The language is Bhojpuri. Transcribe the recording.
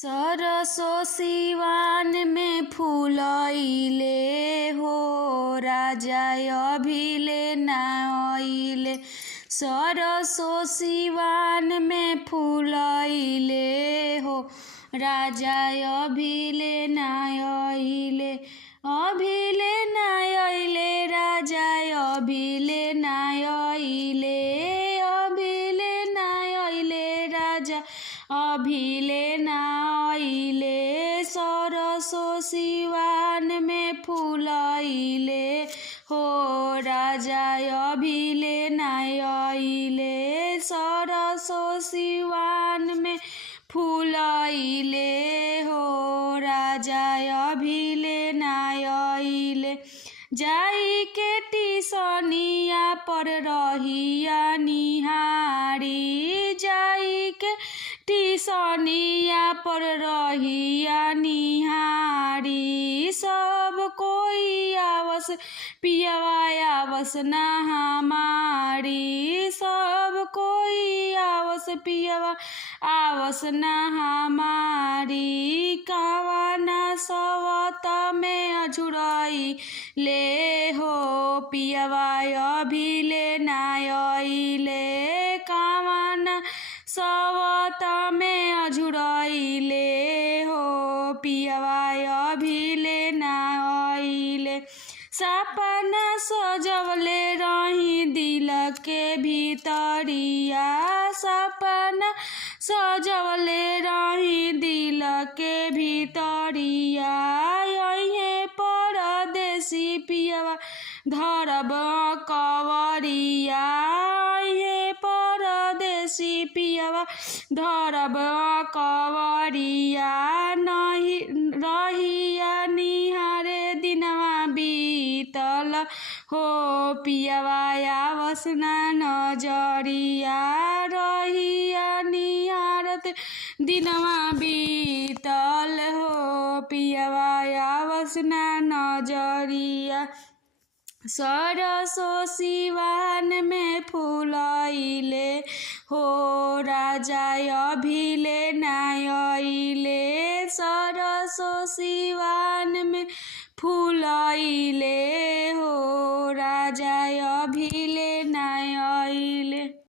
सरसो सिवान में फूलइले हो राजा अभिले ना आइले। सरसो सिवान में फूलइले हो राजा अभिले ना आइले। अभिले ना आइले राजा अभिले ना आइले। अभिले ना आइले राजा अभिले ना आइले। सरसो सिवान में फूलइले हो राजा अभिले ना आइले। सरसो सिवान में फूलइले हो राजा अभिले ना आइले। जाई के टिसनिया पर रहिया निहारी। जाई के टिसनिया पर रहिया निहारी। सब कोई आवस पियवा आवस ना हमारी। सब कोई आवस पियवा आवस ना हमारी। कावाना सवत में अझुरई ले हो पियवा अभिले ना आइले। कावाना सवत में अझुरइले हो पियवा अभिले ना आइले। सपना सजवले रही दिल के भीतरिया। सपना सजवले रही दिल के भीतरिया। यही परदेसी पियवा धरब कवरिया। यही परदेसी पियवा धरब कवरिया। नहीं रहिया निहारे दिनवा बीतल हो पियवा आवस ना नजरिया। रहिया निहारत दिनवा बीतल हो पियवा आवस ना नजरिया। सरसो सिवान में फूलइले हो राजा अभिले ना आइले। सरसो सिवान में फूलइले